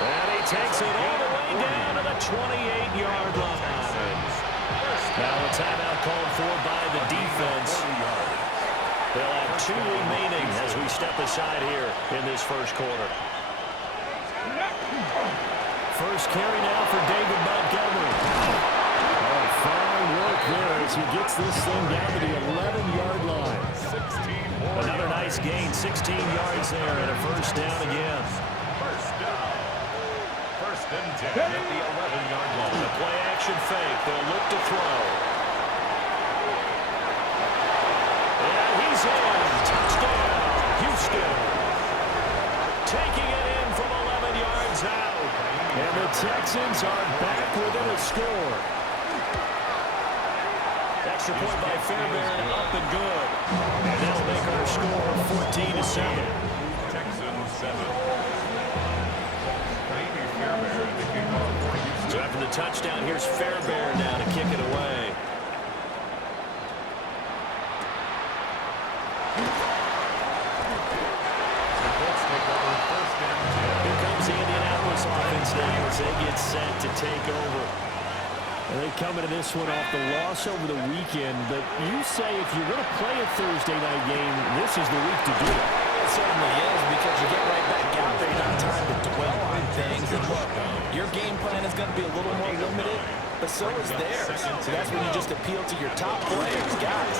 And he takes it all the way down to the 28-yard line. Now a timeout called for by the defense. They'll have 2 remaining as we step aside here in this first quarter. First carry now for David Montgomery. Oh, fine work there as he gets this thing down to the 11-yard line. Another nice gain, 16 yards there, and a first down again. First and 10 at the 11-yard line. The play action fake. They'll look to throw. And he's in. Touchdown, Houston. Taking it in from 11 yards out. And the Texans are back within a score. Extra point by Fairbairn, up and good. And that'll make our score 14-7. Texans 7. Maybe Fairbairn to kick off for Houston. So after the touchdown, here's Fairbairn now to kick it away. The Colts take over first and 10. Here comes the Indianapolis offense now as they get set to take over. And they come into this one off the loss over the weekend, but you say if you're going to play a Thursday night game, this is the week to do it. It certainly is, because you get right back out there. You don't have time to dwell on things. And look, your game plan is going to be a little more limited, but so is theirs. So that's when you just appeal to your top players. Guys,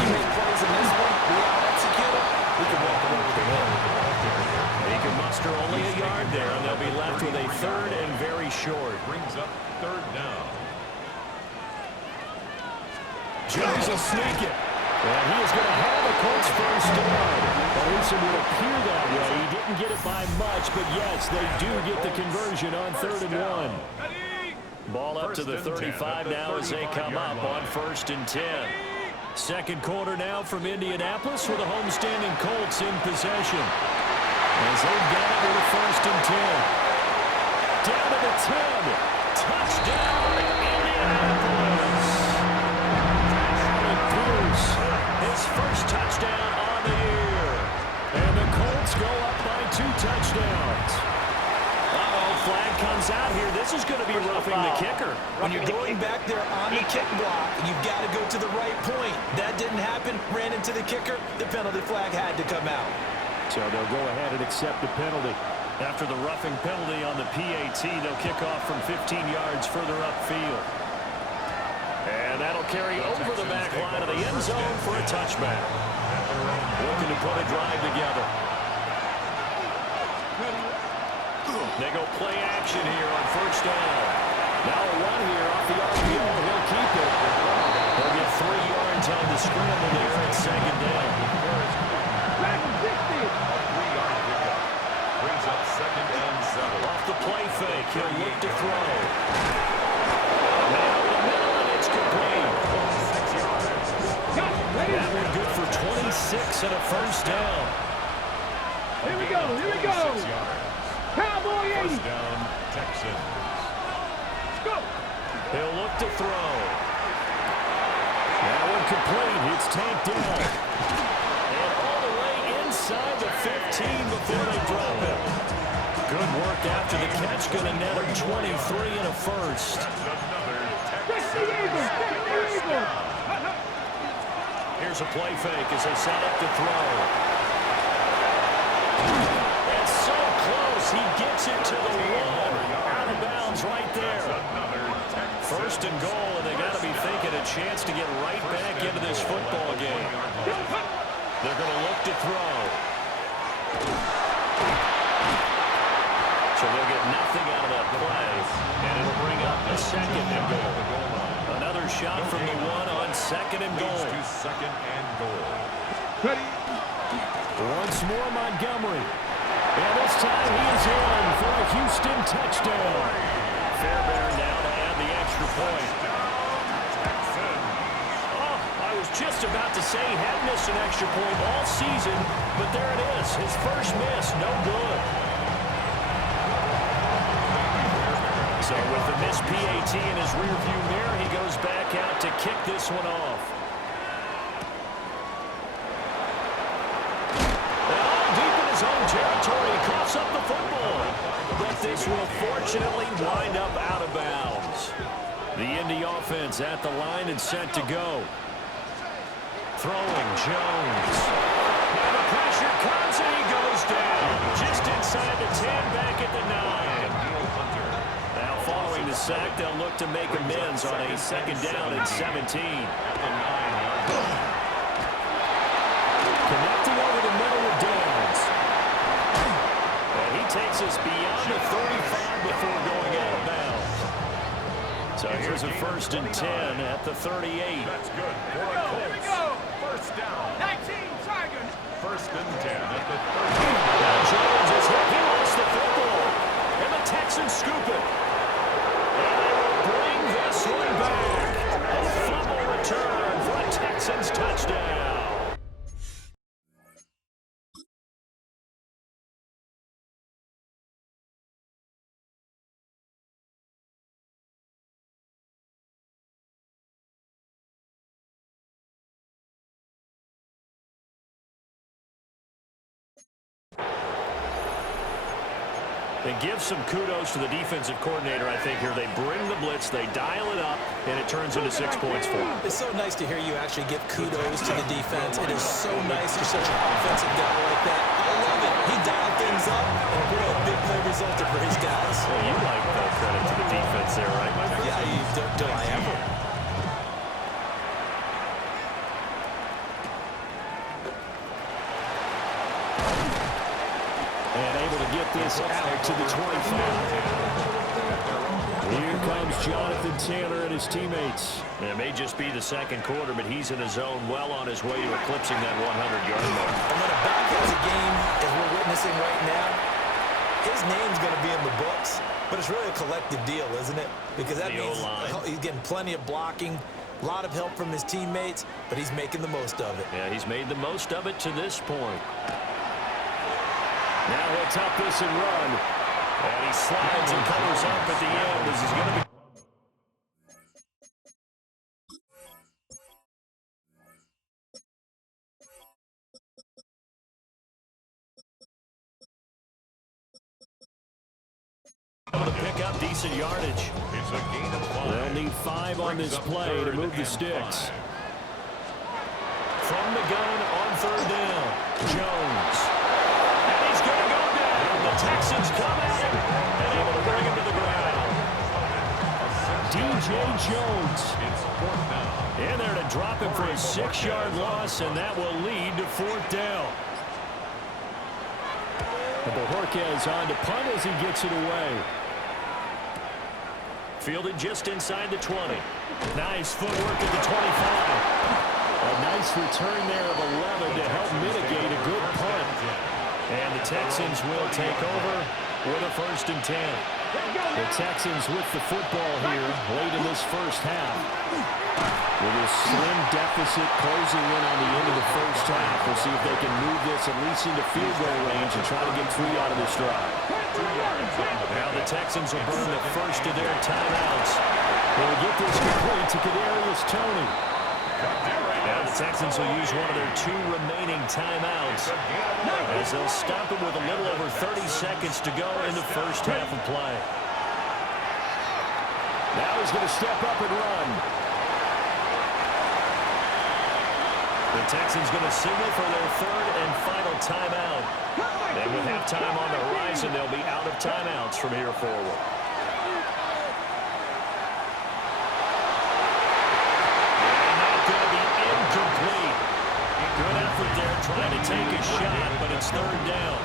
you make plays in this one, we out-execute it, we can walk away with the win. He can muster only a yard there, and they'll be left with a third and very short. Brings up third down. Jones will sneak it. And he is going to have a Colts first down. At least it would appear that way. He didn't get it by much, but yes, they do get the conversion on 3rd and 1. Ball up to the 35 now as they come up on 1st and 10. Second quarter now from Indianapolis with the homestanding Colts in possession. As they've got it with a 1st and 10. Down to the 10. Touchdown, Indianapolis. His first touchdown on the year. And the Colts go up by 2 touchdowns. Uh-oh, flag comes out here. This is going to be roughing the kicker. When you're going back there on the kick block, you've got to go to the right point. That didn't happen. Ran into the kicker. The penalty flag had to come out. So they'll go ahead and accept the penalty. After the roughing penalty on the PAT, they'll kick off from 15 yards further upfield. And that'll carry over the back line of the end zone for a touchback. Looking to put a drive together. They go play action here on first down. Now a run here off the RPO. He'll keep it. They'll get 3 yards on the scramble there at second down. A 3-yard pickup. Brings up 2nd and 7. Off the play fake, he'll look to throw. Now in the middle, and it's complete. That one good for 26 and a first down. Here we go, here we go. Cowboy 80. First down, Texans. Go. He'll look to throw. That one complete. It's tanked down. And all the way inside the 15 before they drop it. Good work after the catch. Going to net him 23 and a first. Check the eagle. Check the eagle. Here's a play fake as they set up to throw. And so close. He gets it to the wall. Out of bounds right there. First and goal, and they got to be thinking a chance to get right back into this football game. They're going to look to throw. So they'll get nothing out of that play, and it'll bring up a 2nd and goal. Another shot from the 1 on 2nd and goal. To 2nd and goal. Once more Montgomery. And this time he is in for a Houston touchdown. Fairbairn now to add the extra point. Oh, I was just about to say he had missed an extra point all season, but there it is. His first miss, no good. So with the missed PAT in his rearview mirror, he goes back out to kick this one off. Deep in his own territory, he coughs up the football. But this will fortunately wind up out of bounds. The Indy offense at the line and set to go. Throwing Jones. And the pressure comes and he goes down. Just inside the 10, back at the 9. Now following the sack, they'll look to make amends on a second down and 17. At the 9-yard line. Connecting over the middle with Downs. And he takes us beyond the 35 before going out of bounds. So here's a 1st and 10 at the 38. That's good. For a Colts. First down. 19, Tigers. 1st and 10 at the 30. Now Jones is hit. He lost the football. And the Texans scoop it. And they will bring this one back. A fumble return for a Texans touchdown. They give some kudos to the defensive coordinator, I think, here. They bring the blitz, they dial it up, and it turns into 6 points for them. It's so nice to hear you actually give kudos to the defense. It is so nice you're such an offensive guy like that. I love it. He dialed things up, and boy, a big play resulted for his guys. Well, you like the credit to the defense there, right, my friend? Yeah, do I ever? And able to get this out to the 25. Here comes Jonathan Taylor and his teammates. And it may just be the second quarter, but he's in his zone well on his way to eclipsing that 100-yard mark. And when a back has a game, as we're witnessing right now, his name's going to be in the books, but it's really a collective deal, isn't it? Because that means he's getting plenty of blocking, a lot of help from his teammates, but he's making the most of it. Yeah, he's made the most of it to this point. Now he'll top this and run. And he slides and covers up at the end as he's going to be. Able to pick up decent yardage. It's a gain of 5. They'll need 5 on this play to move the sticks. From the gun on 3rd down, Jones. And he's going to go down. The Texans come at him and able to bring him to the ground. DJ Jones. It's 4th down. In there to drop him for a 6-yard loss, and that will lead to 4th down. Bojorquez on to punt as he gets it away. Fielded just inside the 20. Nice footwork at the 25. A nice return there of 11 to help mitigate a good punt. And the Texans will take over with a 1st and 10. The Texans with the football here late in this first half. With a slim deficit closing in on the end of the first half. We'll see if they can move this at least into field goal range and try to get 3 out of this drive. Now the Texans will burn the first of their timeouts. They'll get this complete to Kadarius Toney. Now the Texans will use one of their 2 remaining timeouts as they'll stop it with a little over 30 seconds to go in the first half of play. Now he's going to step up and run. The Texans going to signal for their 3rd and final timeout. And with halftime on the horizon, they'll be out of timeouts from here forward. And that's going to be incomplete. Good effort there trying to take a shot, but it's 3rd down.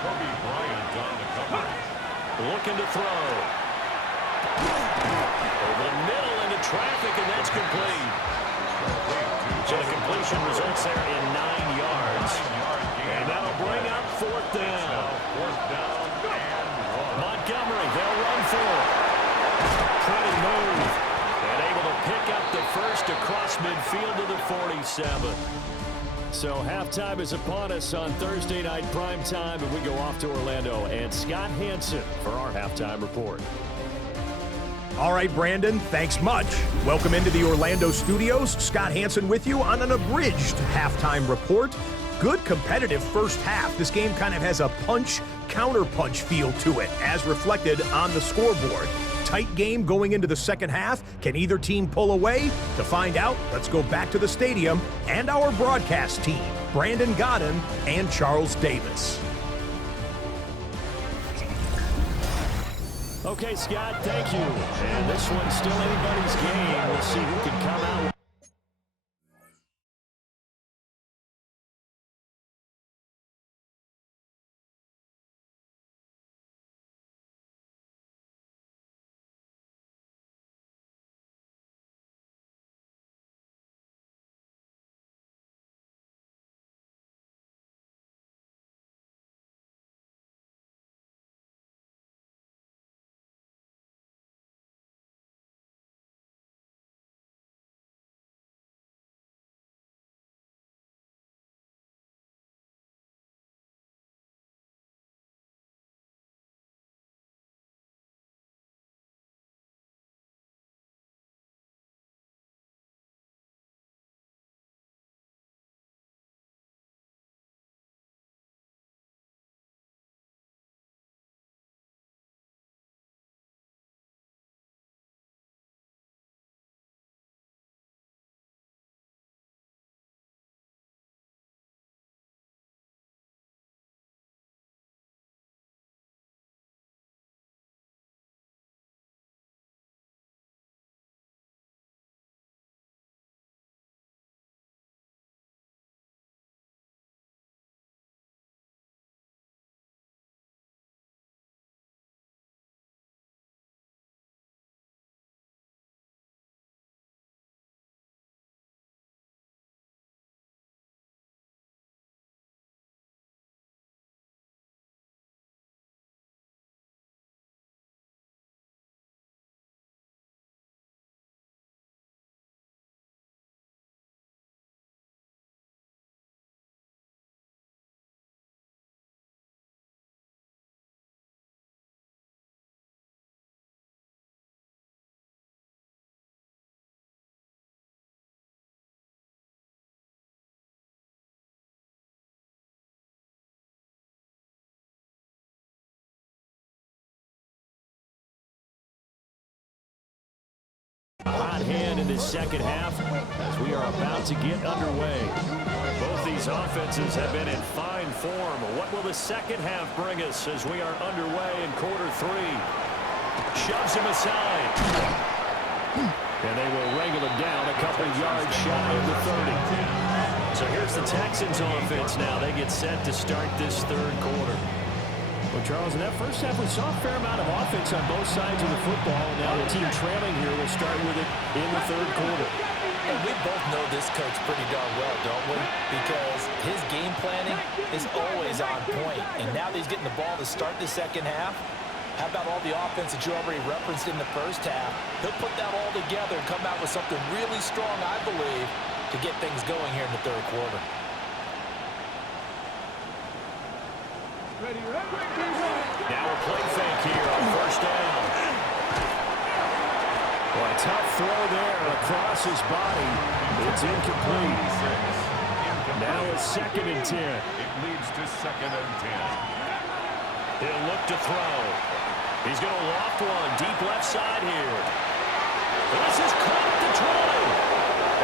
Kobe Bryant on the coverage. Looking to throw. Over the middle into traffic, and that's complete. So the completion results there in 9 yards. And that'll bring up 4th down. 4th down and 1. Montgomery, they'll run for it. Pretty move. And able to pick up the first across midfield to the 47. So halftime is upon us on Thursday night primetime, and we go off to Orlando. And Scott Hanson for our halftime report. All right, Brandon, thanks much. Welcome into the Orlando studios. Scott Hanson with you on an abridged halftime report. Good competitive first half. This game kind of has a punch counterpunch feel to it, as reflected on the scoreboard. Tight game going into the second half. Can either team pull away? To find out, let's go back to the stadium and our broadcast team, Brandon Godden and Charles Davis. Okay, Scott, thank you. And this one's still anybody's game. We'll see who can come out. Hot hand in the second half as we are about to get underway. Both these offenses have been in fine form. What will the second half bring us as we are underway in quarter three? Shoves him aside. And they will wrangle him down a couple yards shy of the 30. So here's the Texans offense now. They get set to start this third quarter. Well, Charles, in that first half, we saw a fair amount of offense on both sides of the football. And now the team trailing here will start with it in the third quarter. And we both know this coach pretty darn well, don't we? Because his game planning is always on point. And now that he's getting the ball to start the second half, how about all the offense that you already referenced in the first half? He'll put that all together and come out with something really strong, I believe, to get things going here in the third quarter. Now a play fake here on first down. Well, a tough throw there across his body. It's incomplete. Now it's 2nd and 10. It leads to 2nd and 10. He'll look to throw. He's going to loft one deep left side here. This is caught at the 20.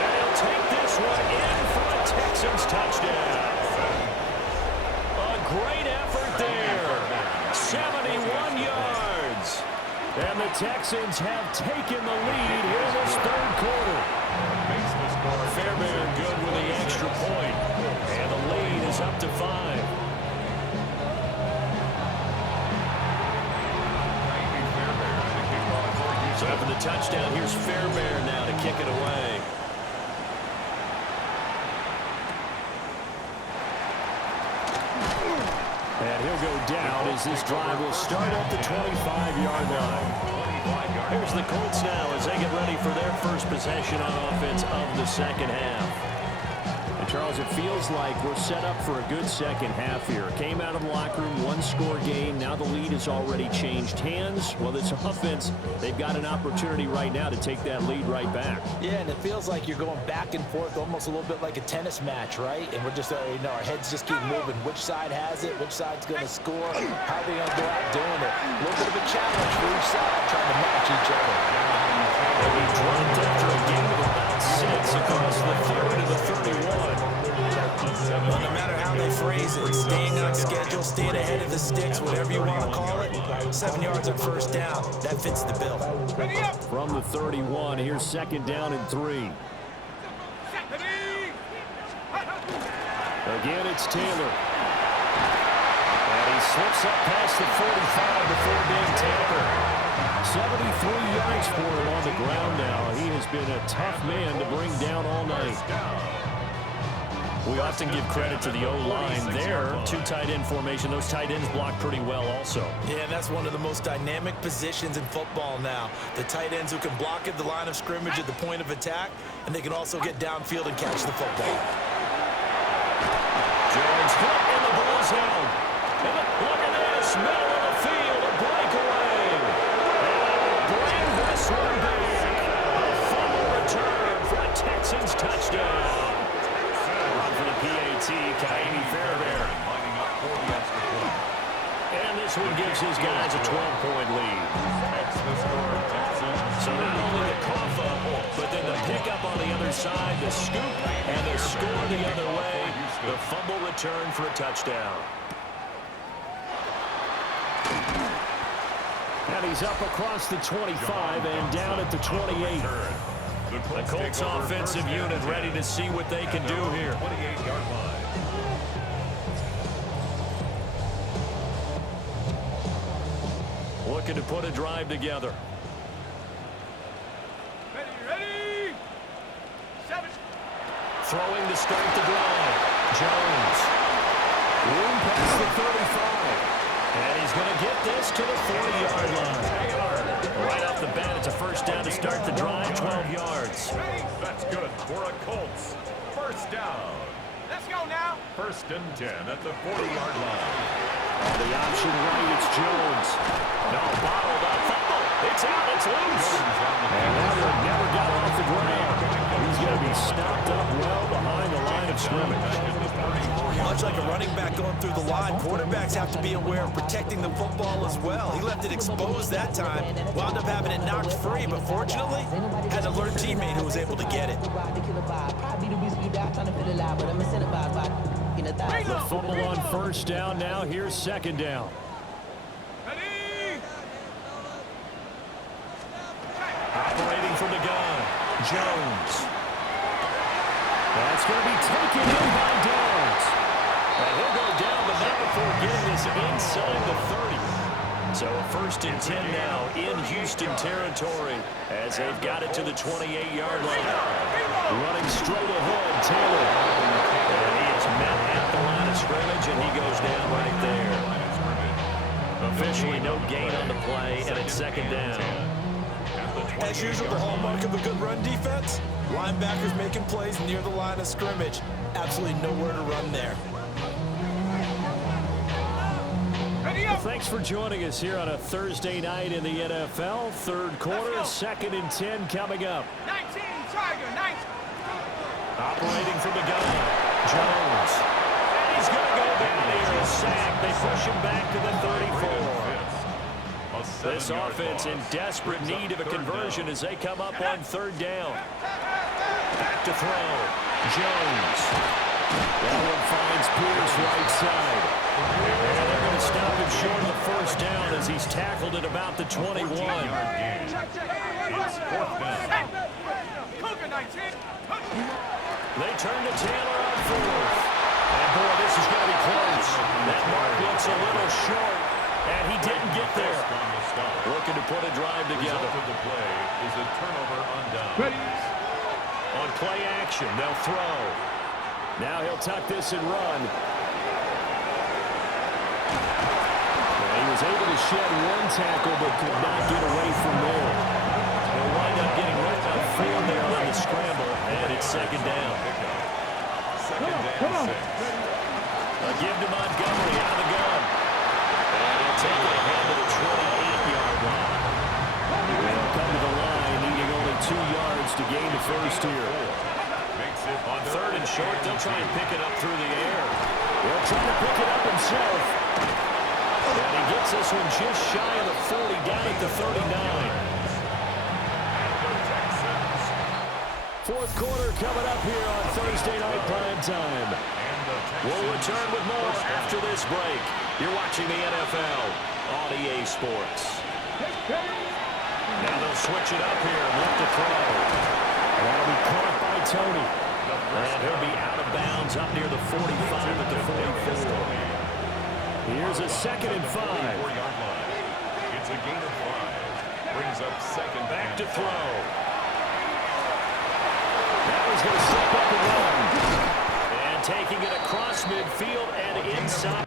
And he'll take this one in for a Texans touchdown. A great effort there. 71 yards. And the Texans have taken the lead here in this third quarter. Fairbairn good with the extra point. And the lead is up to 5. So after the touchdown, here's Fairbairn now to kick it away. And he'll go down as this drive will start at the 25-yard line. Here's the Colts now as they get ready for their first possession on offense of the second half. And Charles, it feels like we're set up for a good second half here. Came out of the locker room, one-score game. Now the lead has already changed hands. Well, this offense, they've got an opportunity right now to take that lead right back. Yeah, and it feels like you're going back and forth almost a little bit like a tennis match, right? And we're just, our heads just keep moving. Which side has it? Which side's going to score? How are they going to go out doing it? A little bit of a challenge for each side, trying to match each other. They'll be dropped after a game of about 6 across the 30 to the 31. Well, no matter how they phrase it, staying on schedule, staying ahead of the sticks, whatever you want to call it, 7 yards on first down, that fits the bill. From the 31, here's second down and 3. Again, it's Taylor. And he slips up past the 45 before being tampered. 73 yards for him on the ground now. He has been a tough man to bring down all night. We often give credit to the O-line there. 2 tight end formation. Those tight ends block pretty well also. Yeah, and that's one of the most dynamic positions in football now. The tight ends who can block at the line of scrimmage at the point of attack, and they can also get downfield and catch the football. Jones hit in the ball zone. And look at this, middle of the field, a breakaway. And bring this one back. A fumble return for a Texans touchdown. For the PAT, Kaimi Fairbairn. And this one gives his guys a 12-point lead. So not only the cough up, but then the pickup on the other side, the scoop, and the score the other way. The fumble return for a touchdown. And he's up across the 25 and down at the 28. The Colts offensive unit ready to see what they can do here. 28-yard line. Looking to put a drive together. Ready. 7. Throwing to start the drive. Jones. Room past the 35. And he's going to get this to the 40-yard line. Right off the bat, it's a first down to start the drive, 12 yards. That's good for a Colts. First down. Let's go now. 1st and 10 at the 40-yard line. On the option right, it's Jones. No, bottled up. Fumble. It's out. It's loose. And Leonard never got off the ground. He's going to be stopped up well behind the line of scrimmage. Much like a running back going through the line, quarterbacks have to be aware of protecting the football as well. He left it exposed that time, wound up having it knocked free, but fortunately, had an alert teammate who was able to get it. The fumble on first down now. Here's second down. Operating from the gun, Jones. That's going to be taken in by Downs. And he'll go down, but not before getting this inside the 30. So a 1st and 10 now in Houston territory as they've got it to the 28-yard line. Running straight ahead, Taylor. And he is met at the line of scrimmage, and he goes down right there. Officially no gain on the play, and it's second down. As usual, the hallmark of a good run defense, linebackers making plays near the line of scrimmage. Absolutely nowhere to run there. Well, thanks for joining us here on a Thursday night in the NFL. 3rd quarter, 2nd and 10 coming up. 19, Tiger, 19. Operating from the gun, Jones. And he's going to go down here, a sack. They push him back to the 34. This offense in desperate need of a conversion as they come up on 3rd down. Back to throw. Jones. That one finds Pierce right side. And they're going to stop him short of the first down as he's tackled at about the 21. It's 4th down. They turn to Taylor on 4th. And boy, this is going to be close. That mark looks a little short. And he didn't get there. Looking to put a drive together. Result of the play is a turnover on down. On play action, they'll throw. Now he'll tuck this and run. And he was able to shed one tackle, but could not get away from there. He'll wind up getting right up field there on the scramble, and it's second down. Come on. A give to Montgomery out of the gun. And he'll take it ahead to the 28-yard line. They'll come to the line, needing only 2 yards to gain the first here. On third and short, they'll try and pick it up through the air. He'll try to pick it up himself. And he gets this one just shy of the 40, down at the 39. Fourth quarter coming up here on Thursday Night Prime Time. We'll return with more after this break. You're watching the NFL on EA Sports. Now they'll switch it up here, look to throw. And that'll be caught by Tony. And he'll be out of bounds up near the 45 at the 44. Here's a 2nd and 5. It's a gain of 5. Brings up second. Back to throw. Now he's going to slip up and run. And taking it across midfield and inside.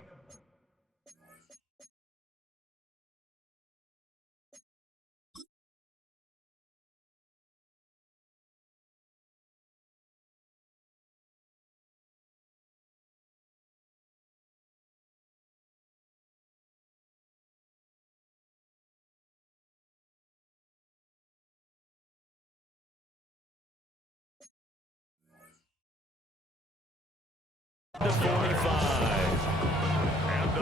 To 45.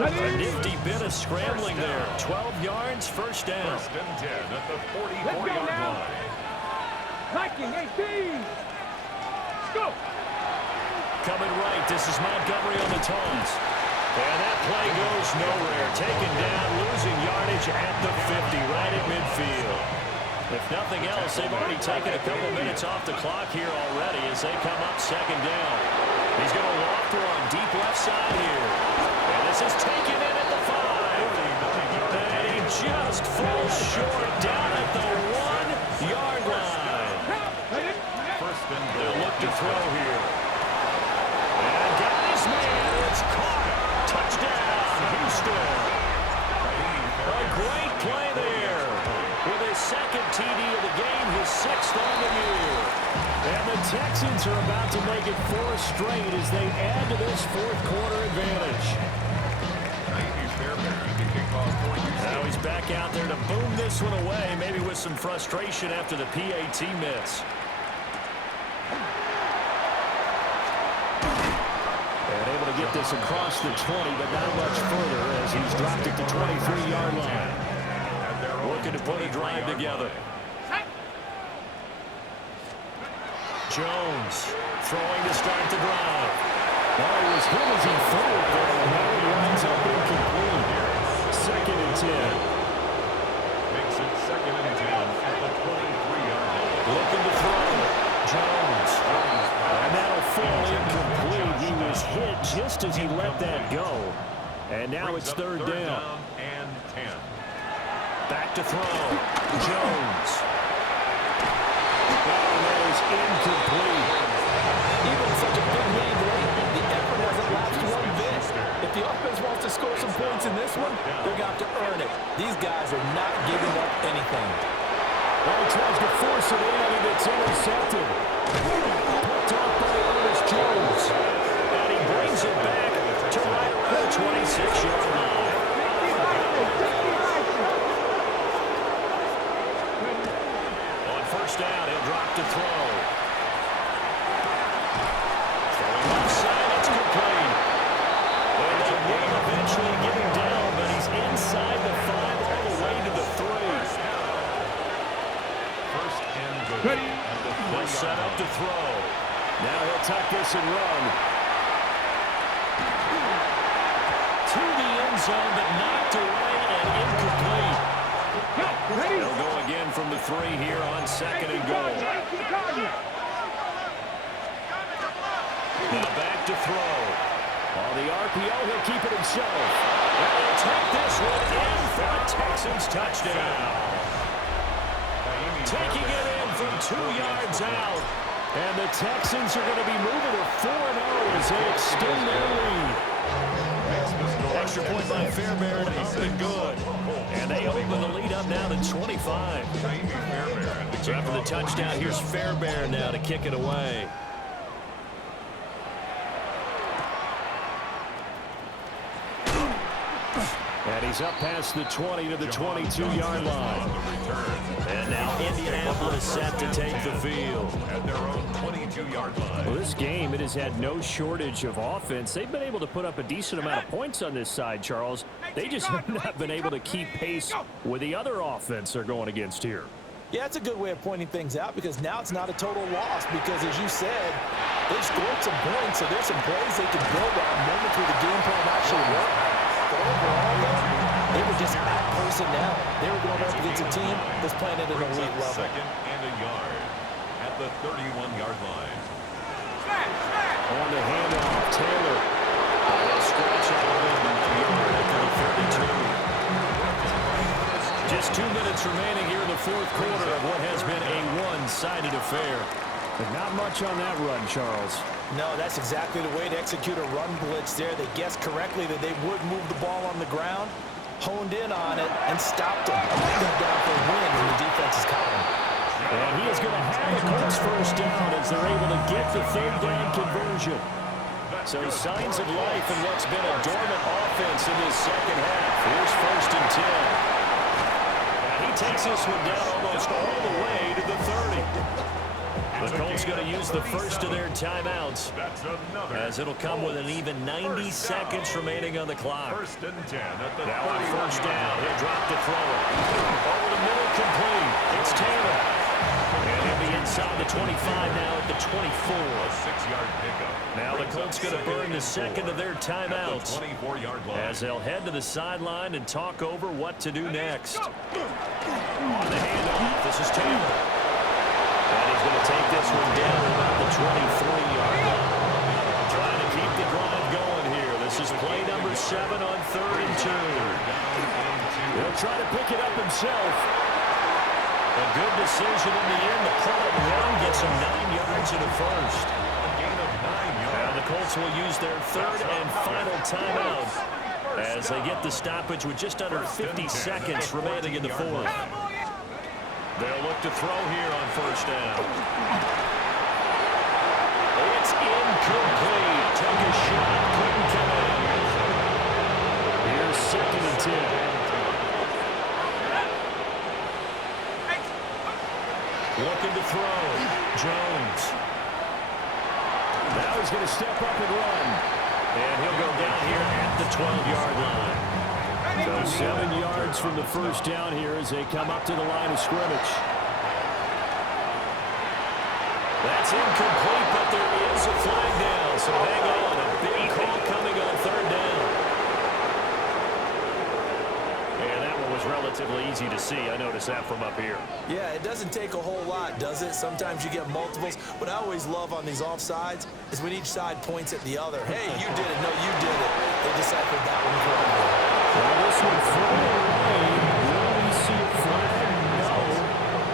A nifty bit of scrambling there. 12 yards, first down. First and 10 at the 44-yard line. Hiking 18. Go. Coming right, this is Montgomery on the toss. And that play goes nowhere. Taken down, losing yardage at the 50, right at midfield. If nothing else, they've already taken a couple minutes off the clock here already as they come up second down. He's going to loft one deep left side here. And this is taken in at the 5. And he just falls short down at the 1-yard line. First and They'll look to throw here. And got his man. It's caught. Touchdown, Houston. A great play there. With his 2nd TD of the game, his 6th on the year. And the Texans are about to make it 4 straight as they add to this fourth quarter advantage. Now he's back out there to boom this one away, maybe with some frustration after the PAT miss. And able to get this across the 20, but not much further as he's dropped it to 23-yard line. Looking to put a drive together. Jones throwing to start the drive. Well, he was hit as he threw it there, and now he winds up incomplete. 2nd and 10. Makes it 2nd and 10 at the 23-yard line. Looking to throw. Jones. And that'll fall incomplete. He was hit just as he let that go. And now it's third down. And 10. Back to throw. Jones. And that is incomplete. Even such a big lead late, the effort hasn't lapsed one bit. If the offense wants to score some points in this one, they're going to have to earn it. These guys are not giving up anything. Well, he tries to force it in, and it's intercepted. Picked off by Ernest Jones. And he brings it back to right around the 26-yard line. On first down, he'll drop to throw. Throwing left side, it's complete. And they will eventually get him down, but he's inside the 5 all the way to the 3. First and goal. They'll set up to throw. Now he'll tuck this and run. To the end zone, but knocked away and incomplete. They'll go again from the 3 here on 2nd and goal. Now back to throw. On the RPO, he'll keep it himself. And he'll take this one in for a Texans touchdown. Taking it in from 2 yards out. And the Texans are going to be moving to 4-0 as they extend their lead. Extra point by Fairbairn, up and good. And they open the lead up now to 25. So after the touchdown, here's Fairbairn now to kick it away. And he's up past the 20 to the 22-yard line. And now Indianapolis set to take the field. At their own 22-yard line. Well, this game, it has had no shortage of offense. They've been able to put up a decent amount of points on this side, Charles. They just have not been able to keep pace with the other offense they're going against here. Yeah, it's a good way of pointing things out because now it's not a total loss because, as you said, they've scored some points, so there's some plays they can build on moments where the game plan actually worked. But overall, though, they were just out personnel. They were going up against a team that's playing at an elite level. Second and a yard at the 31-yard line. On the handoff, Taylor. Scratch out of it after the 32. Just 2 minutes remaining here in the fourth quarter of what has been a one-sided affair. But not much on that run, Charles. No, that's exactly the way to execute a run blitz there. They guessed correctly that they would move the ball on the ground, honed in on it, and stopped them. Got down for a win, and the defense is caught him. And he is going to have the Colts first down as they're able to get the third down conversion. So signs of life in what's been a dormant offense in this second half. Here's first and 10. He takes this one down almost all the way to the 30. The Colts going to use the first of their timeouts as it'll come with an even 90 seconds remaining on the clock. First and 10 at the Now on first down, he'll drop to throw it. Over the middle, complete. It's Taylor. And he'll be inside the 25 now at the 24. A 6-yard pickup. Now the Colts going to burn the second of their timeouts 24-yard line. as they'll head to the sideline and talk over what to do next. On the handoff, this is Taylor. And he's going to take this one down about the 23-yard line. Trying to keep the drive going here. This is play number 7 on 3rd and 2. He'll try to pick it up himself. A good decision in the end to pull it down, gets him 9 yards in the first. A gain of 9 yards. Now the Colts will use their third and final timeout as they get the stoppage with just under 50 seconds remaining in the fourth. They'll look to throw here on first down. It's incomplete. Took a shot, couldn't come in. Here's second and 10. Looking to throw. Jones. Now he's going to step up and run. And he'll go down here at the 12-yard line. So 7 yards from the first down here as they come up to the line of scrimmage. That's incomplete, but there is a flag down. So hang on. A big call coming on third down. And that one was relatively easy to see. I noticed that from up here. Yeah, it doesn't take a whole lot, does it? Sometimes you get multiples. What I always love on these offsides is when each side points at the other. Hey, you did it. No, you did it. They deciphered that one correctly. Well, this one thrown away. Will we see a flag? No.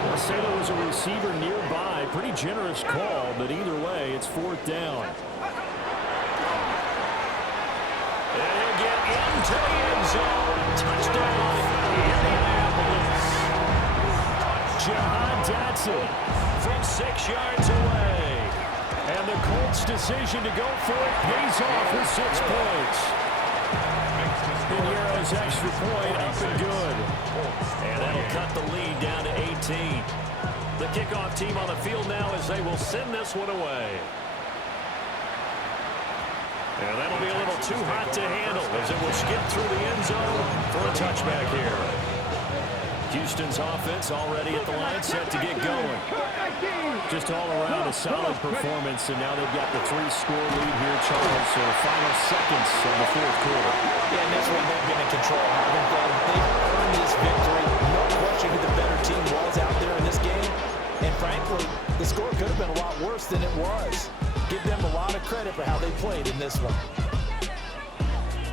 Let's say there was a receiver nearby. Pretty generous call, but either way, it's fourth down. And he'll get into the end zone. Touchdown, Indianapolis. Jahan Dotson from 6 yards away. And the Colts' decision to go for it pays off with 6 points. Pinheiro's extra point up and good. And that'll cut the lead down to 18. The kickoff team on the field now as they will send this one away. And that'll be a little too hot to handle as it will skip through the end zone for a touchback here. Houston's offense already at the line, set to get going. Just all around a solid performance, and now they've got the 3-score lead here, Charles. So the final seconds of the fourth quarter. Yeah, and this one they've been in control, haven't they? They've earned this victory. No question who the better team was out there in this game. And frankly, the score could have been a lot worse than it was. Give them a lot of credit for how they played in this one.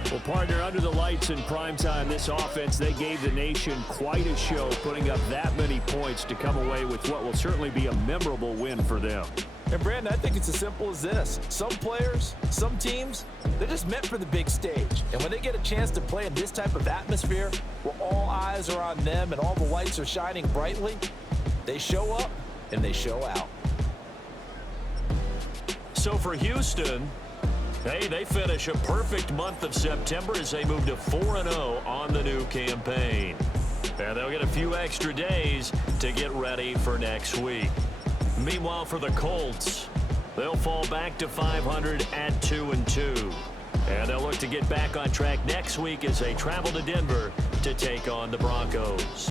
Well, partner, under the lights in primetime, this offense, they gave the nation quite a show, putting up that many points to come away with what will certainly be a memorable win for them. And, Brandon, I think it's as simple as this. Some players, some teams, they're just meant for the big stage. And when they get a chance to play in this type of atmosphere, where all eyes are on them and all the lights are shining brightly, they show up and they show out. So for Houston, Hey, they finish a perfect month of September as they move to 4-0 on the new campaign. And they'll get a few extra days to get ready for next week. Meanwhile, for the Colts, they'll fall back to 500 at 2-2. And they'll look to get back on track next week as they travel to Denver to take on the Broncos.